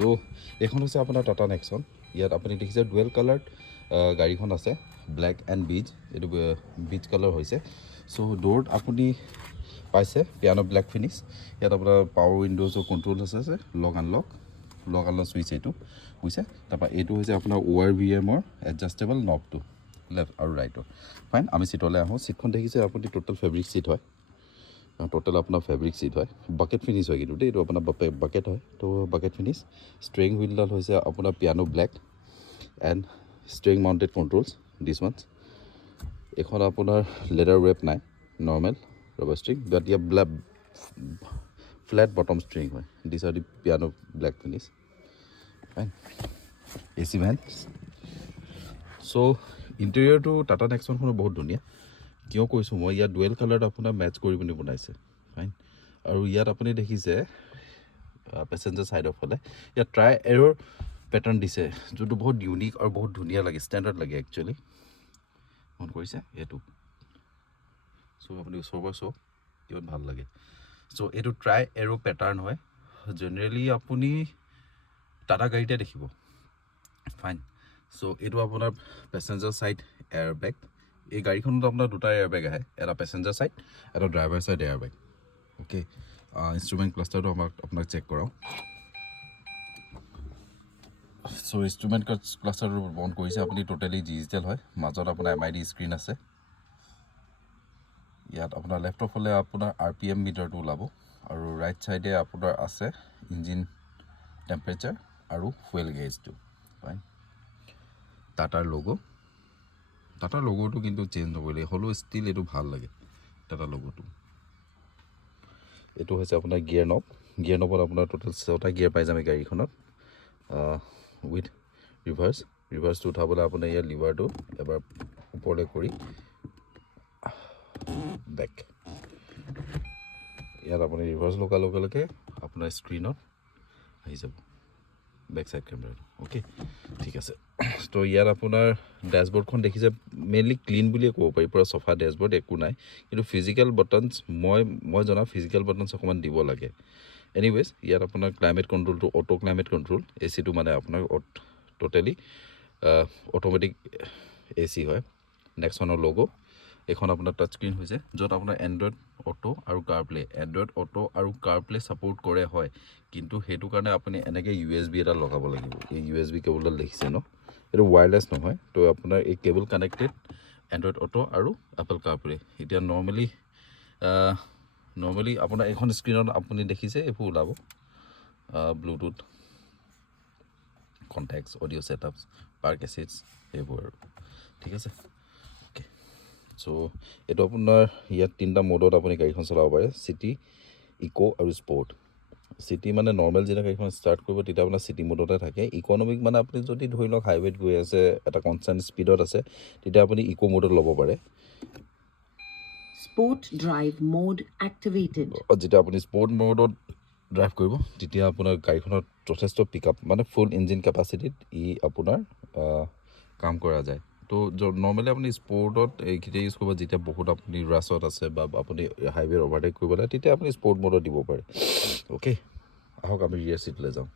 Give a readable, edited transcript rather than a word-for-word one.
So এখন হৈছে আপোনাৰ টাটা নেক্সন ইয়াত আপুনি দেখিছে ডুৱেল কালাৰ্ড গাড়ীখন আছে ব্লেক এণ্ড বিজ এইটো বিজ কালাৰ হৈছে সো ডোৰত আপুনি পাইছে পিয়ানো ব্লেক ফিনিশ ইয়াত আপোনাৰ পাৱাৰ উইণ্ডোজৰ কণ্ট্ৰল আছে লক আনলক চুইচ এইটো বুজিছে তাৰপৰা এইটো হৈছে আপোনাৰ ORVMৰ এডজাষ্টেবল নবটো লেফ্ট আৰু ৰাইটৰ ফাইন আমি চিটলৈ আহোঁ চিটখন দেখিছে আপুনি টোটেল ফেব্ৰিক চিট হয় টোটেল আপোনাৰ ফেব্ৰিক চিট হয় বাকেট ফিনিছ হয় কিন্তু দেই এইটো আপোনাৰ বাকেট হয় তো বাকেট ফিনিছ ষ্ট্ৰিং হুইলডাল হৈছে আপোনাৰ piano black and steering mounted controls this ones এইখন আপোনাৰ লেডাৰ ৱেপ নাই নৰ্মেল ৰবাৰ ষ্ট্ৰিং বাট ইয়াত ফ্লেট বটম ষ্ট্ৰিং হয় this are the piano black finish fine AC vent চ' ইণ্টেৰিয়ৰটো টাটা নেক্সনখনো বহুত ধুনীয়া কিয় কৈছোঁ মই ইয়াত ডুৱেল কালাৰত আপোনাৰ মেটচ কৰি পিনি বনাইছে ফাইন আৰু ইয়াত আপুনি দেখিছে পেচেঞ্জাৰ ছাইডৰ ফালে ইয়াত ট্ৰাই এৰৰ পেটাৰ্ণ দিছে যোনটো বহুত ইউনিক আৰু বহুত ধুনীয়া লাগে ষ্টেণ্ডাৰ্ড লাগে একচুৱেলি মন কৰিছে এইটো চ' আপুনি ওচৰৰ পৰা চাওক কিমান ভাল লাগে চ' এইটো ট্ৰাই এৰো পেটাৰ্ণ হয় জেনেৰেলি আপুনি টাটা গাড়ীতে দেখিব ফাইন চ' এইটো আপোনাৰ পেচেঞ্জাৰ ছাইড এয়াৰ বেগ এই গাড়ীখনত আপোনাৰ দুটা এয়াৰ বেগ আহে এটা পেচেঞ্জাৰ ছাইড এটা ড্ৰাইভাৰ ছাইড এয়াৰ বেগ অ'কে ইনষ্ট্ৰুমেণ্ট ক্লাষ্টাৰটো আপোনাক চেক কৰাওঁ চ' ইনষ্ট্ৰুমেণ্ট ক্লাষ্টাৰটো অন কৰিছে আপুনি টোটেলি ডিজিটেল হয় মাজত আপোনাৰ MID স্ক্ৰীণ আছে ইয়াত আপোনাৰ লেফ্টৰ ফালে আপোনাৰ RPM মিটাৰটো ওলাব আৰু ৰাইট চাইডে আপোনাৰ আছে ইঞ্জিন টেম্পাৰেচাৰ আৰু ফুৱেল গেজটো ফাইন টাটাৰ লগ'টো কিন্তু চেঞ্জ নকৰিলে হ'লেও ষ্টিল এইটো ভাল লাগে টাটা লগ'টো এইটো হৈছে আপোনাৰ গিয়াৰ নবত আপোনাৰ টোটেল 6টা গিয়াৰ পাই যাম এই গাড়ীখনত উইথ ৰিভাৰ্ছটো উঠাবলৈ আপোনাৰ ইয়াৰ লিভাৰটো এবাৰ ওপৰলৈ কৰি বেক ইয়াত আপুনি ৰিভাৰ্ছ লগাৰ লগে লগে আপোনাৰ স্ক্ৰীণত আহি যাব বেক চাইড কেমেৰাটো অ'কে ঠিক আছে তো ইয়াত আপোনাৰ ডেছবৰ্ডখন দেখিছে মেইনলি ক্লিন বুলিয়ে ক'ব পাৰি পূৰা চফা ডেছবৰ্ড একো নাই কিন্তু ফিজিকেল বটনছ মই জনা ফিজিকেল বটনছ অকণমান দিব লাগে এনিৱেজ ইয়াত আপোনাৰ ক্লাইমেট কণ্ট্ৰলটো অটো ক্লাইমেট কণ্ট্ৰল ACটো মানে আপোনাৰ টোটেলি অট'মেটিক AC হয় নেক্সনৰ লগো এইখন আপোনাৰ টাচ স্ক্ৰীণ হৈছে য'ত আপোনাৰ এণ্ড্ৰইড অটো আৰু কাৰপ্লে ছাপোৰ্ট কৰে হয় কিন্তু সেইটো কাৰণে আপুনি এনেকৈ USB এটা লগাব লাগিব এই USB কেবলডাল দেখিছে ন এইটো ৱায়াৰলেছ নহয় তো আপোনাৰ এই কেবল কানেক্টেড এণ্ড্ৰইড অটো আৰু এপল কাৰপ্লে এতিয়া নৰ্মেলি আপোনাৰ এইখন স্ক্ৰীণত আপুনি দেখিছে এইবোৰ ওলাব ব্লুটুথ কণ্টেক্টছ অডিঅ' ছেটআপছ পাৰ্ক এছিডছ এইবোৰ আৰু ঠিক আছে অ'কে চ' এইটো আপোনাৰ ইয়াত 3টা মোডত আপুনি গাড়ীখন চলাব পাৰে চিটি ইক' আৰু স্পৰ্ট চিটি মানে নৰ্মেল যেতিয়া গাড়ীখন ষ্টাৰ্ট কৰিব তেতিয়া আপোনাৰ চিটি মোডতে থাকে ইকনমিক মানে আপুনি যদি ধৰি লওক হাইৱেত গৈ আছে এটা কনষ্টেণ্ট স্পীডত আছে তেতিয়া আপুনি ইক' মোডত ল'ব পাৰে Sport drive mode activated. যেতিয়া আপুনি স্পৰ্ট মোডত ড্ৰাইভ কৰিব তেতিয়া আপোনাৰ গাড়ীখনত যথেষ্ট পিকআপ মানে ফুল ইঞ্জিন কেপাচিটিত আপোনাৰ কাম কৰা যায় তো নৰ্মেলি আপুনি স্পৰ্টত এইকেইটা ইউজ কৰিব যেতিয়া বহুত আপুনি ৰাছত আছে বা আপুনি হাইৱে অভাৰটেক কৰিব লাগে তেতিয়া আপুনি স্পৰ্ট মোডত দিব পাৰে অ'কে আহক আমি ৰিয়াৰ চিটলৈ যাওঁ